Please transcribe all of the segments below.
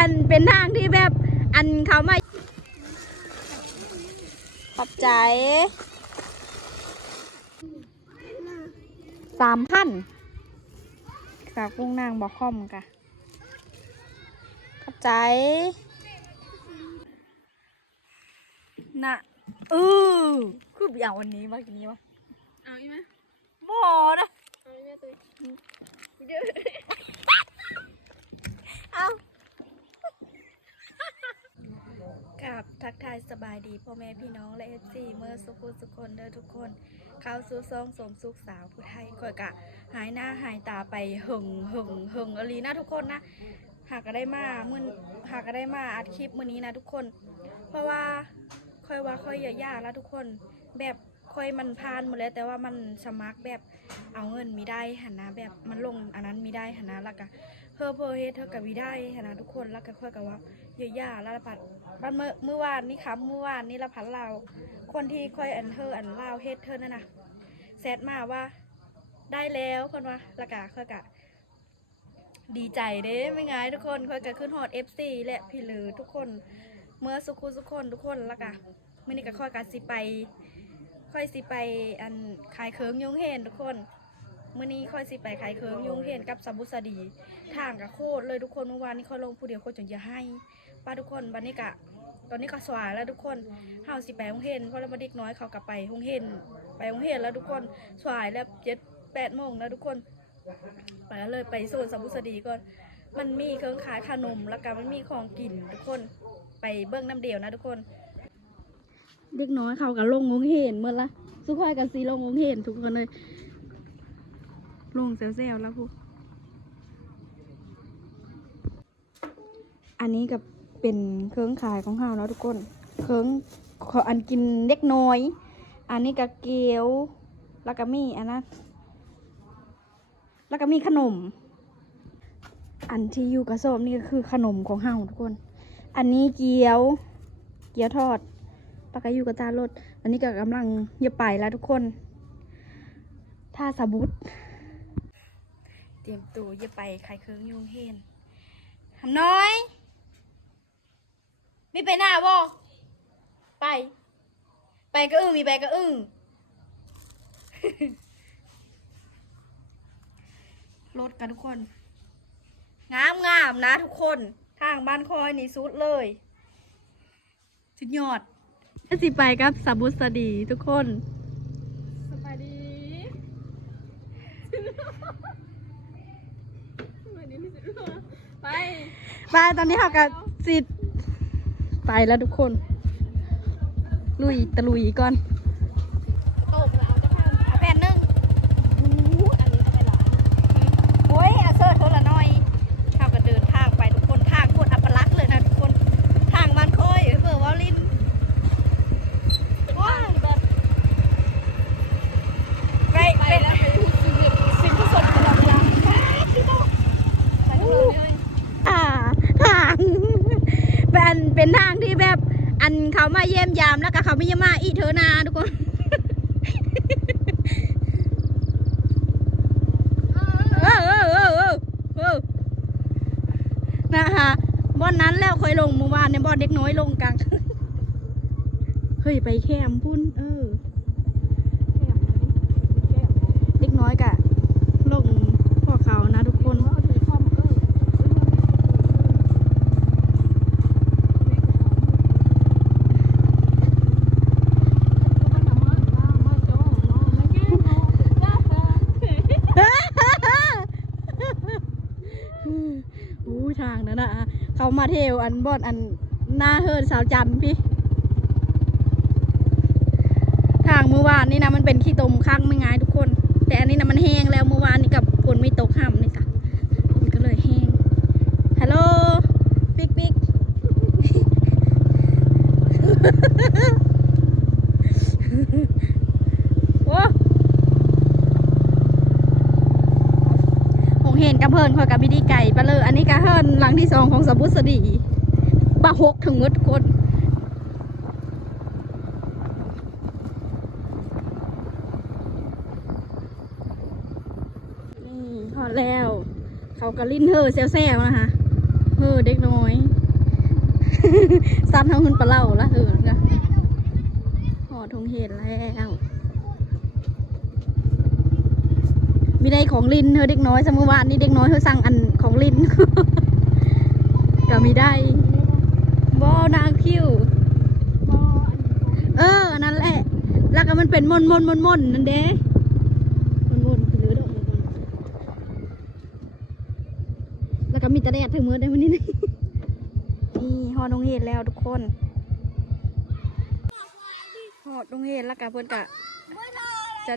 เป็นเป็นทางที่แบบอันเขามาขอบใจสามพันสาวกุ้งนางบอกคอมกะขอบใจน่ะเออคือเบียววันนี้มากินนี้วะเอาอีไหมหมอนะเอาอีไหมตุ้ยเอา กับทักทายสบายดีพ่อแม่พี่น้องและเอฟซีเมื่อสุขุสุคนเด้อทุกคน เข้าสู่ซองสมสุขสาวผู้ไทยคอยกะ หายหน้าหายตาไปหึงหึงหึงอลีนะทุกคนนะ หากก็ได้มามื่อหากก็ได้มาอัดคลิปมื้อนี้นะทุกคน เพราะว่าค่อยว่าค่อยอย่ายากแล้วทุกคน แบบค่อยมันพานหมดแล้วแต่ว่ามันสมัครแบบเอาเงินมีได้หันนะแบบมันลงอันนั้นมีได้หันนะแล้วก็เพื่อเพื่อเฮ็ดเท่ากับมีได้หันนะทุกคนแล้วก็ค่อยกับว่า อย่ายากแล้วละพัดบ้านเมื่อเมื่อวานนี่ครับเมื่อวานนี่ละพัดเราคนที่คอยอันเธออันเลาเฮ็ดเธอนั่นนะแซดมาว่าได้แล้วคนว่าละกะค่อยกะ ดีใจเด้ไม่ง่ายทุกคนค่อยก็ขึ้นฮอด FC และพี่ลือทุกคน เมื่อสุขุสุกคนทุกคนละกะมื่อนี้ก็ค่อยกะสิไป ค่อยสิไปอันขายเคิงยงเฮนทุกคนเมื่อนี้ค่อยสิไปขายเคิงยงเฮนกับสัมบุสดีทางกับโคตรเลยทุกคนเมื่อวานนี้ค่อยลงผู้เดียวโคตรจนจะให้ ป้าทุกคนวันนี้กะ ตอนนี้ก็สวายแล้วทุกคนเฮาสิไปโรงเฮนเพราะเรามาเด็กน้อยเขากลับไปโรงเฮนไปโรงเฮนแล้วทุกคนสวายแล้วเจ็ดแปดโมงแล้วทุกคนไปแล้วเลยไปโซนสัมบุสดีก่อนมันมีเครื่องขายขนมแล้วก็มันมีของกินทุกคนไปเบื้องน้ำเดียวนะทุกคน เด็กน้อยเขากับลงงงเห็นเมื่อละสุขอยกับซีลงงงเห็นทุกคนเลยลงเซลๆแล้วพูอันนี้กับ เป็นเครื่องขายของเฮาเนาะทุกคน เครื่องขออันกินเล็กน้อย อันนี้กับเกี๊ยวแล้วก็มีอันนั้นแล้วก็มีขนม อันที่อยู่กระสอบนี่ก็คือขนมของเฮาทุกคน อันนี้เกี๊ยว เกี๊ยวทอดปากกาอยู่กับตารถอันนี้ก็กำลังจะไปแล้วทุกคนท่าสาบุตเตรียมตัวจะไปขายเครื่องยุงเฮนทำน้อย มีไปหน้าบ่ไป ไปก็อึ้งมีไปก็อึ้งรถกันทุกคน งามงามๆนะทุกคน ทางบ้านคอยนี่สุดเลยสุดยอดสิไปกับสาบุสดีทุกคนสบายดีสบายดีที่สุดเลยไป ไปตอนนี้เขากับสิ ไปแล้วทุกคน ลุยตะลุยก่อน โอบแล้วเอาจะพัง แผ่นหนึ่ง อันนี้จะไปหรอ โอ้ยอาเซอร์เท่าละน้อยเขาก็เดินทางไปทุกคนทางโคตรอัปลักษณ์เลยนะทุกคน ทางบ้านคอยเผื่อว่าลินว้าวแบบไป ไป ไป แล้วไปสิ่งเดียวสิ่งที่สดตลอดเวลาไปทุกคนเลย อ่าทางเป็นเป็นทางที่แบบอันเขามาเยมยามแล้วก็เขาไม่ยามาอีเธอนาทุกคนเออเออเออเออเออนะคะบ่อนนั้นแล้วค่อยลงเมื่อวานในบ่อนเด็กน้อยลงกลางเคยไปแคมพุ่น เออ เด็กน้อยกะ ลงพ่อเขานะทุกคน อู้ทางนั้นนะ เทวอันบอนอันหน้าเฮิร์นสาวจันพี่ ทางเมื่อวานนี่นะมันเป็นขี้ตมข้างไม่ง่ายทุกคน แต่อันนี้นะมันแห้งแล้วเมื่อวานนี่กับฝนไม่ตกห่ำนี่จ้ะมันก็เลยแห้งฮัลโหลปิ๊กปิ๊ก โอ้ ผมเห็นกับเพิ่นคอยกับบิดีไก่ปะเลย อันนี้ก็เฮิรนหลั งที่สองของสมบุษดีบะหกถึงมดคนนี่พอแล้ว เขาก็ลิ้นเฮอเซลๆนะคะเฮ้อเด็กน้อยซ้ำทางคุณปลาเล่าละเออนะหอดทงเห็นแล้วมีได้ของลินเธอเด็กน้อยสมมติวานนี่เด็กน้อยเธอสั่งอันของลิน มีได้บอนางคิวเออ นั่นแหละ แล้วก็มันเป็นมนมนมนมนนั่นเด้มนมนคือเลือดออกมาก่อนแล้วก็มีตะแดดถึงมือได้วันนี้นี่นี่หอดงเห็ดแล้วทุกคนหอดงเห็ดแล้วก็เพิ่อนกะจะ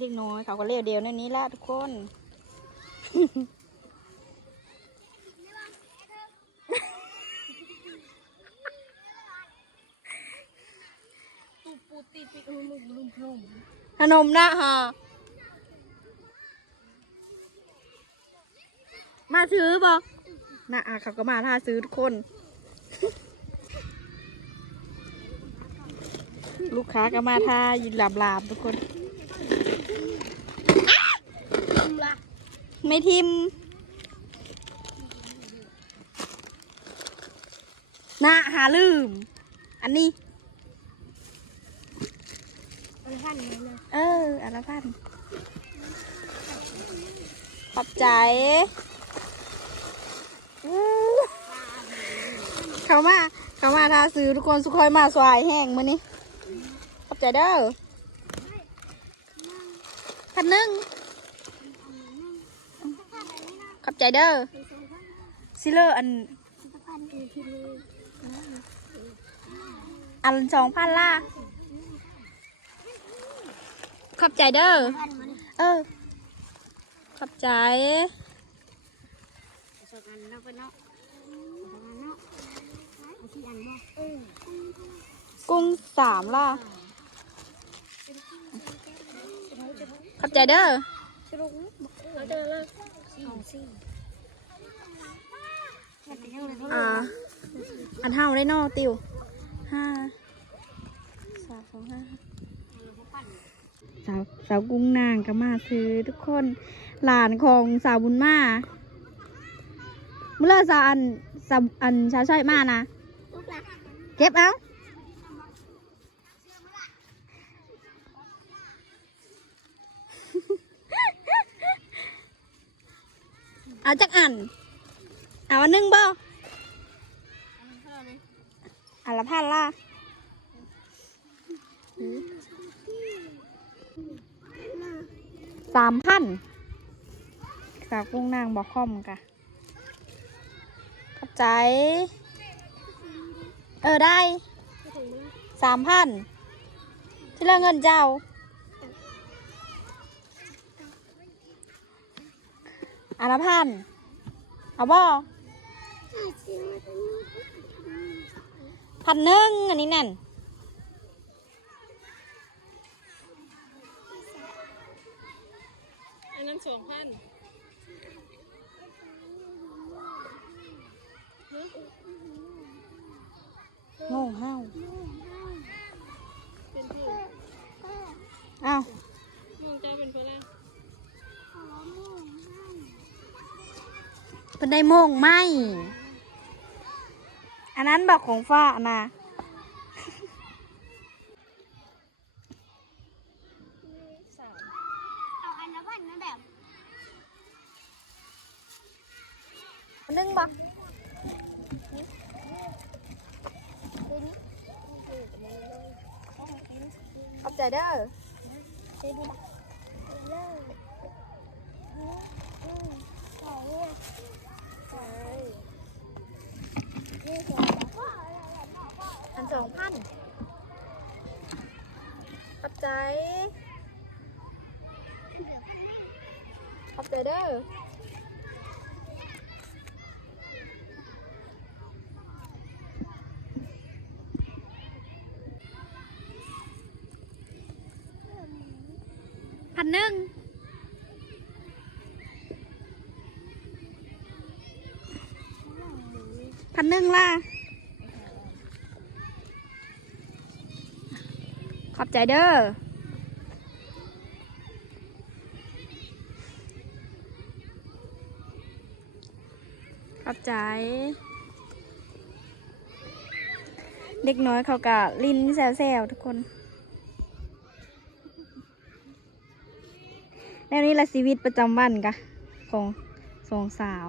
เด็กน้อยเขาก็เลี้ยวเดียวในนี้ละทุกคนตูปูติดไปลุมลุมลุมลุมขนมนะฮะมาซื้อบ่นะอะเขาก็มาท่าซื้อทุกคน ลูกค้าก็มาท่ายินหลาบลาบๆทุกคน ลุมละ ไม่ทิมนะหาลืม อันนี้มันพันเลยนะเออ อันละพันขอบใจอู้เขามา เขามาทาซื้อทุกคนสุกคอยมาสวายแห้งมือนี้ ขอบใจเด้อพันหนึ่งขอบ ใจเด้อซิเลอร์อันพันอีกทีนึงอันสองพันล่ะขอบใจเด้อเออขอบใจสองอันเนาะเพิ่นเนาะสองอันเนาะเอาที่อันบ่เออกุ้งสามล่ะขอบใจเด้อสรุปเราเจ อ่า อันเท่าได้นอติวห้าสามสองห้าสาวสาวกุ้งนางก็มาซื้อทุกคนหลานของสาวบุญมาเมื่อสาวอันสาวอันชาวช่อยมานะลูกละเก็บเอาเอาจักอัน เอาอันหนึงบ่อันละพันล่ะสามพันสาวกุ้งนางบอกคอมกะเข้าใจ เออได้สามพันที่ละเงินเจ้า อันละพันเอาบ่ พันหนึ่งอันนี้นั่นอันนั้นสองพันโง่เห้าเป็นที่อ้าวมองเจ้าเป็นเพื่อนอะไรเป็นได้โมงไหม อันนั้นบอกของฝ้านะเอาอันละพันนะแบบอันนึงบอกขอบใจเด้อ เดี๋ยวดูนะเลิกอืมอืมสองเนี่ยใช่นี่สองพ่ออะไรอะพ่อพ่อ อันสองพันขอบใจ ขอบใจเด้อพันหนึ่งันนึ่งล่ะ ขอบใจเด้อขอบใจ เด็กน้อยเขากะลิ้นแซวๆทุกคนแล้วนี่ละชีวิตประจำวันกะของสองสาว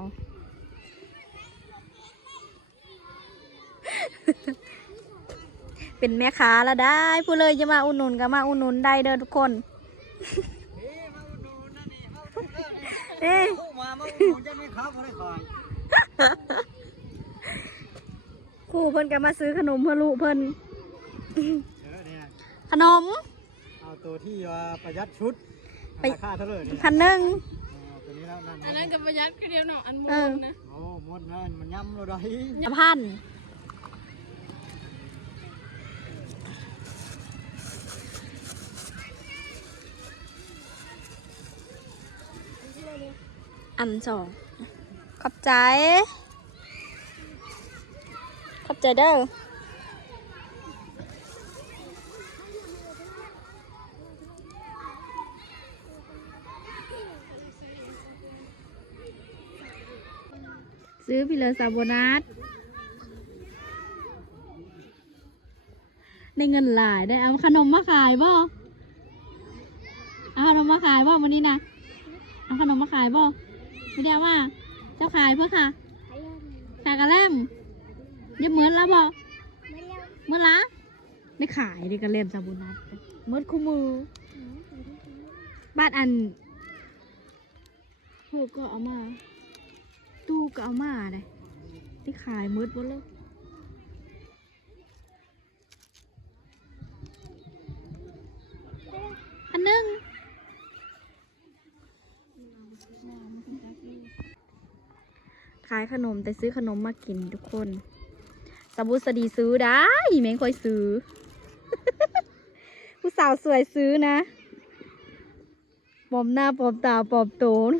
เป็นแม่ค้าแล้วได้ผู้เลยจะมาอุดหนุนก็มาอุดหนุนได้เด้อทุกคนเอ้ยเข้ามามาอุดหนุนจะไม่ครับอะไรก่อนครู่เพิ่นก็มาซื้อขนมเพื่อลูกเพิ่นเดี๋ยวเนี่ยขนม เอาตัวที่ว่าประหยัดชุดไปราคาเท่าไหร่เนี่ยพันหนึ่งเอาตัวนี้แล้วนั่นอันนั้นกับประหยัดก็เดียวเนาะอันมูเออลนะโอ้หมดแล้วมันย่ำเราได้พัน อันสองขอบใจ ขอบใจเด้อซื้อพิเลซาโบนัสได้เงินหลายได้เอาขนมมาขายบ่เอาขนมมาขายบ่วันนี้นะเอาขนมมาขายบ่ ไม่ได้เอามาเจ้าขายเพื่อค่ะขายกระเล่มยังเหมือนแล้วบ่ไม่เล่นเมื่อละได้ขายได้กระเล่มซาโบนัสเมื่อคู่มือ บ้านอันเพื่อก็เอามา ตู้ก็เอามาเลยที่ขายมืดหมดเลยอันหนึง ขายขนมแต่ซื้อขนมมากินทุกคนสบูสดีซื้อได้แมงค่อยซื้อ ผู้สาวสวยซื้อนะปอมหน้าปอมตาปอมโตน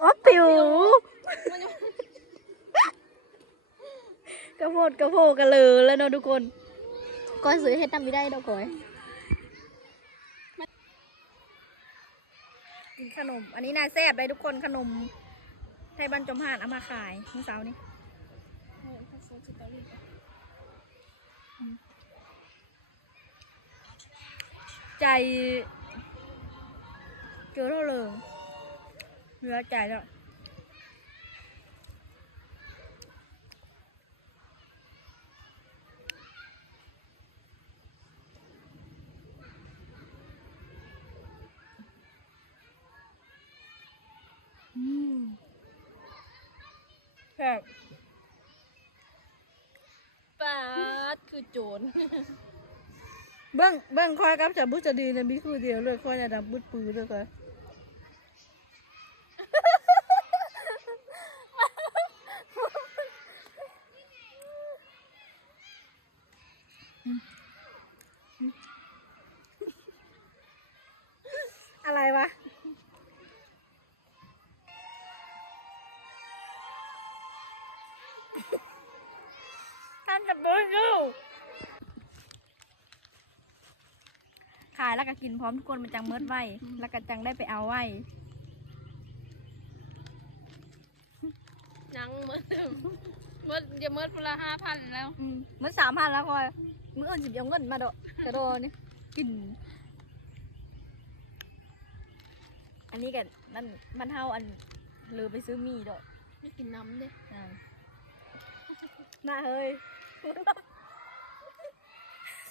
อ๋อผิวกระโพดกระโพกกระเลอแล้วเนาะทุกคนก้อนซื้อเฮ็ดทำไม่ได้ดอกก้อย กินขนม อันนี้น่าแซ่บเลยทุกคนขนม ไทยบ้านจอมหานเอามาขายเมื่อเช้านี้ใจเจอเท่าเลยเหลือใจแล้วอืม แซ่บปาดคือโจรเบิ้งเบิ้งคอยกับจะบุษดีนะมีคู่เดียวเลยคอยอย่าดับบุดปืนเลยค่อะ ท่านจะเบิ้งดูขายแล้วก็กินพร้อมทุกคนมันจังเมิดไว้ แล้วก็จังได้ไปเอาไว้ยังเมื่อเมื่อเดี๋ยวเมื่อพละห้าพันแล้วอืมเมื่อสามพันแล้วคอยมืออื่นสิบเอาเงินมาโดดกระโดดนี่กิน อันนี้กันนั่นมันเท่าอันลือไปซื้อมีโดดไม่กินน้ำเด้อ่าน่าเฮ้ย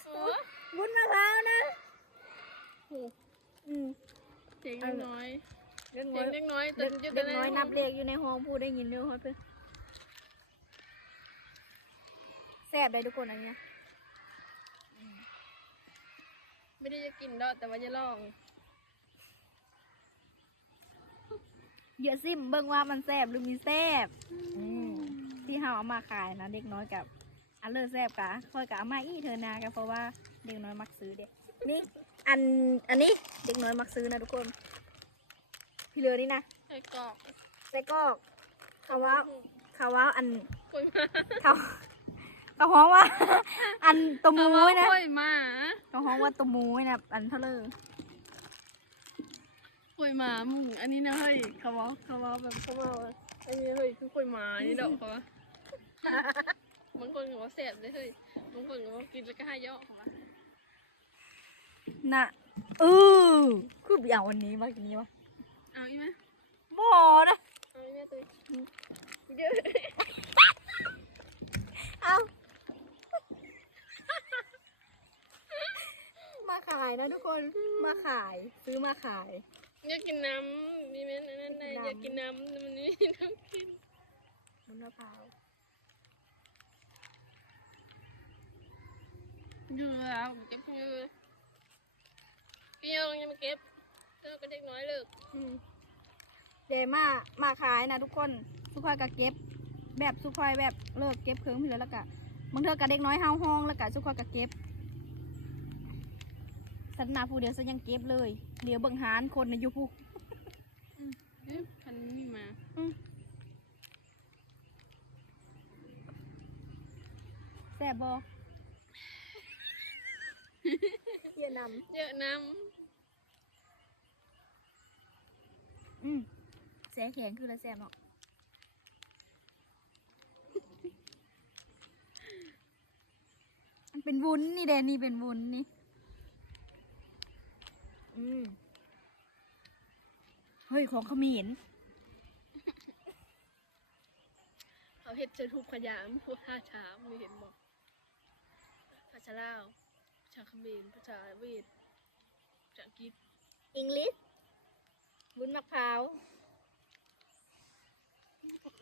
โอ้วุ้นมะพร้าวนะโหอืมเสียงเล็กน้อยเด็กเสีน้อยยงเล็กน้อยเด็กแต่เด็กน้อยนับเลขอยู่ในห้องพูดได้ยินเรื่องฮอดเพื่อนแซ่บเลยทุกคนอันเนี้ยไม่ได้จะกินดอกแต่ว่าจะลองเยอะซิมเบิ่งว่ามันแซ่บหรือมีแซ่บ ที่เฮาเอามาขายนะเด็กน้อยกับอันเลอแซ่บกะค่อยกะเอามาอีเธอนากันเพราะว่าเด็กน้อยมักซื้อเด็กนี่อันอันนี้เด็กน้อยมักซื้อนะทุกคน พี่เลือนี่นะไส้กรอกไส้กรอกเขาว่าเขาว่าอันกล้วยหมาเขาเขาฮ้องว่า อันตัวมูเขาว่านะกล้วยหมาเขาฮ้องว่าตัวมูนะอันเท่าเลยกล้วยหมามึงอันนี้นะเฮ้ยเขาว่าเขาว่าแบบเขาว่าอันนี้เฮ้ยคือกล้วยหมาอันนี้ดอกเขาว่า บางคนก็ว่าแสบเลยเฮ้ยบางคนก็ว่ากินแล้วก็ให้เยอะเขาว่าน่ะเออคือเบียววันนี้มากินนี้วะเอาอีกไหมบ่นะเอาอีกไหมตัวเยอะเอามาขายนะทุกคนมาขายซื้อมาขายอยากกินน้ำมีไหมนั่นนั่นนั่นอยากกินน้ำมันนี่น้ำกินบุญมะพร้าว เยอะแล้วเก็บเยอะเปรี้ยวยังม่เก็บเธอก็เด็กน้อยเลิกอืมเดมามาขายนะทุกคนสุขอยก็เก็บ แบบสุขอยแบบเลิกเก็บเครื่องเพื่อแล้วก็บางเธอกับเด็กน้อยเฮาห้องแล้วก็สุขอยก็เก็บสันนาผู้เดียวฉันยังเก็บเลยเดี๋ยวเบิ่งหานคนในะอยูผู้เอ๊ะพันนี้มาแซ่บบอ เยี่ยนเยอะน้ำอืมแซ่แข็งคือละแซ่บเนาะมันเป็นวุ้นนี่เดนนี่เป็นวุ้นนี่ อืมเฮ้ยของเขมิ้นำเขาเห็ดเจอทุบขยะมนพูดท่าช้าไม่เห็นบอกภาษาลาวภาษาเขมรภาษาเวทภาษาอังกฤษอังกฤษวุ้นมะพร้าว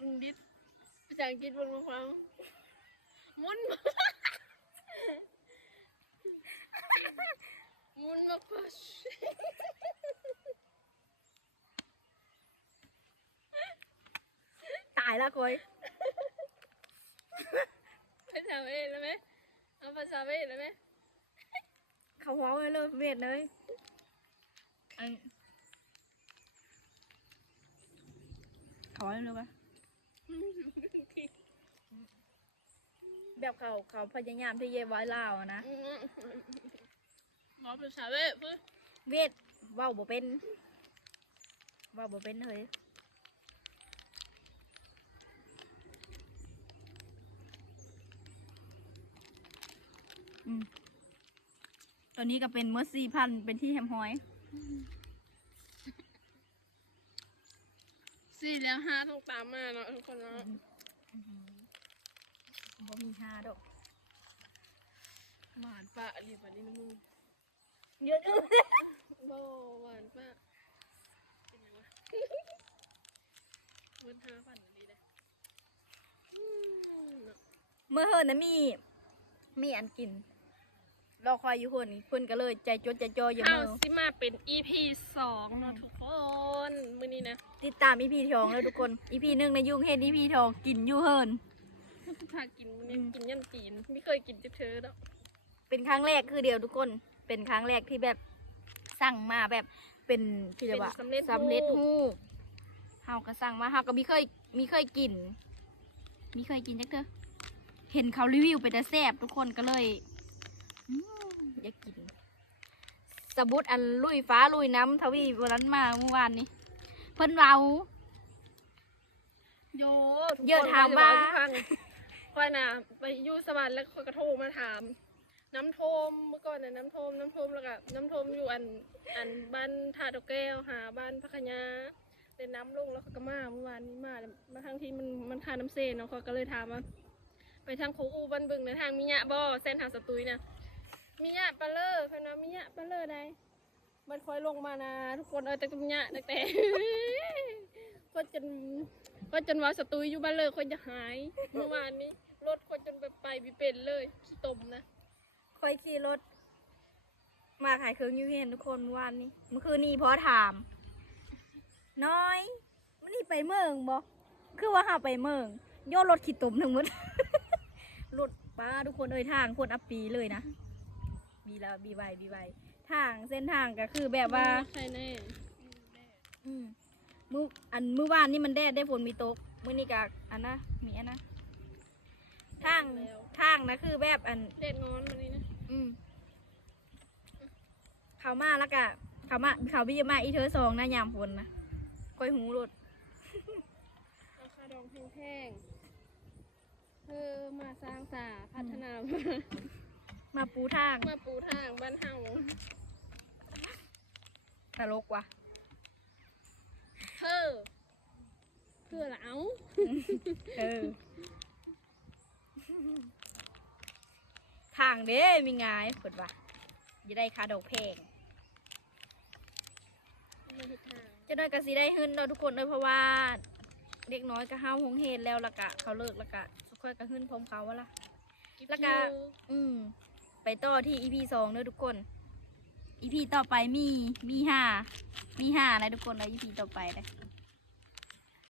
อังกฤษภาษาอังกฤษบนมะพร้าวมุนมุนมะพร้าวตายแล้วกอยภาษาเวทแล้วไหมเอาภาษาเวทแล้วไหม เขาว้าวเลยเลยเวทเลยอันเขาว้าวเลยปะแบบเขาเขาพยายามที่เยไว้ลาวอะนะหมอภาษาเวทเพื่อเวทเว้าวบ่เป็นเว้าวบ่เป็นเลยอืม ตัวนี้ก็เป็นเมอร์ซี่พันธุ์เป็นที่แฮมฮอยสี่แล้วห้าต้องตามมาเนาะทุกคนเนาะบ่มีห้าดอกหวานปะรีบวันนี้นะมึงเยอะจังโบหวานปะเป็นไงวะเงินห้าพันอันนี้เลยอืมเนาะเมื่อเฮิรนะมี มีอันกิน รอคอยอยู่คนเพิ่นก็เลยใจจดใจจ่ออยู่อ้าวมือซิมาเป็น EP สองเนาะทุกคนมื้อนี้นะติดตามอีพีทองแล้วทุกคนอีพีหนึ่งในยุ่งเฮ็ดอีพีทองกินอยู่เฮิรนพากินมื้อนี้กินย่ำจีนไม่เคยกินจิ๊บเธอแล้วเป็นครั้งแรกคือเดียวทุกคน เป็นครั้งแรกที่แบบสั่งมาแบบเป็นที่เรียกว่าเป็นสำเร็จสำเร็จรูปรูปเฮาก็สั่งมาเฮาก็มีเคยมีเคยกิน มีเคยกินจักเถอะเห็นเขารีวิวไปแต่แซ่บทุกคนก็เลย อืมอยากกิน สบุดอันลุยฟ้าลุยน้ำทวีวันนั้นมาเมื่อวานนี้ เพิ่นเว้าโยเยอะถามว่าค่อยน่ะไปอยู่สวรรค์แล้วค่อยก็โทรมาถาม น้ำท่วมเมื่อก่อนน่ะน้ำท่วมน้ำท่วมแล้วก็น้ำท่วมอยู่อันอันบ้านท่าดอกแก้วหาบ้านพักยาเป็นน้ำลงแล้วเขาก็มาเมื่อวานนี้มาแล้วมาทางที่มันมันคาน้ำเซนเนาะเขาก็เลยถามว่าไปทางโคอูบ้านบึงในทางมิยะบ่เส้นทางสตุยนะ มิยะปลาเลอร์พนว่ามิยะปลาเลอร์ไดมันคอยลงมานะทุกคนเออแต่กุมยะแต่แต่ก็จนก็จนว่าสตุยอยู่บ้านเลยคนจะหายเมื่อวานนี้ รถคนจนไปไปบิเป็นเลยขี้ตมนะคอยขี่รถ มาขายเครื่องยูเห็นทุกคนเมื่อวานนี้เมื่อคืนนี้พอถาม น้อยมันนี่ไปเมืองบ่คือว่าหาไปเมืองโยนรถขี่ตมทั้งหมดรถป้าทุกคนเอ่ยทางคนอัปปีเลยนะ บีแล้วบีไวบีไวทางเส้นทางก็คือแบบว่าใช่แน่อืมมืออันมือวานนี่มันแดดได้ฝนมีตกมื้อนี้ก็อันนะมีอันนะทางแล้วทางนะคือแบบอันเด็ดงอนมันนี่นะอืมเขามาแล้วก็เขามาเขาพี่มาอีเธอสองนะยามฝนนะก้อยหูหลุดราคาดองแพงๆเพื่อมาสร้างสาพัฒนา มาปูทางมาปูทางบ้านเฮาตลกว่ะเพื่อเพื่อละเอาเออทางเด้มีงายฝนว่ะจะได้คาดอกแพงไม่เฮ็ดทางจะได้กะสิได้หึ้นเราะทุกคนเลยเพราะว่าเด็กน้อยก็ห้าวหงเฮนแล้วและกะเขาเลิกและกะสุค่อยก็หึ้นพร้อมเขาวะล่ะแล้วก็อืม ไปต่อที่ EP สองเด้อทุกคน EP ต่อไปมีมีห้ามีห้านะทุกคนเลย EP ต่อไปเลย